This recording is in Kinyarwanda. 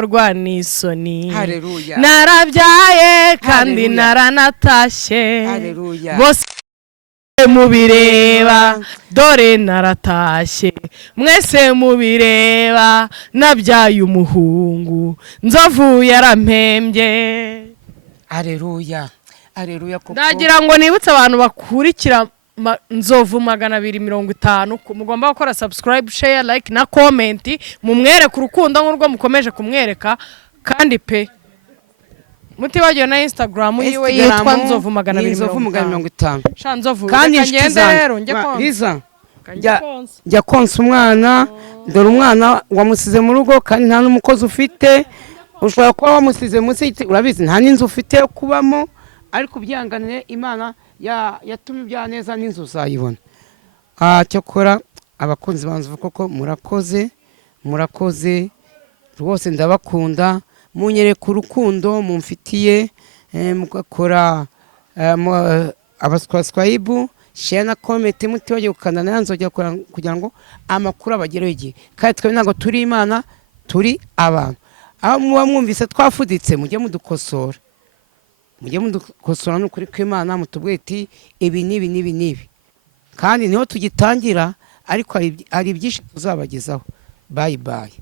rwanisoni Haleluya. narabyaye kandi naranatashe Haleluya. bose mubireba dore naratashe mwese mubireba nabyaye umuhungu nzovu yarampembye. Haleluya. Haleluya koko. Ndagira ngo nibutse abantu bakurikira Nzovu 250 mugomba gukora subscribe, share, like na comment mumwereka urukundo nk'urwo mukomeje kumwereka kandi pe mutibagiwe na Instagram yiwe yitwa Nzovu 250. Sha Nzovu kandi ngende rero njye Liza jya konsa umwana dore umwana wamusize mu rugo kandi nta n'umukozi ufite ushobora kuba wamusize munsi urabizi nta n'inzu ufite kubamo ariko byanganire Imana yatumye ibya neza n'inzu uzayibona. Cyokora abakunzi banzu koko murakoze rwose ndabakunda munyereka urukundo mumfitiye mugakora abasubscribe share na comment mutibagiye gukanda nanzojya kugira ngo amakuru abagereho igihe kandi twe ntago turi Imana turi abantu aho muba mwumvise twafuditse mujye mudukosora n'ukuri kw'Imana mutubwire iti ibi nibi kandi niho tugitangira ariko hari byinshi tuzabagezaho. Bye bye.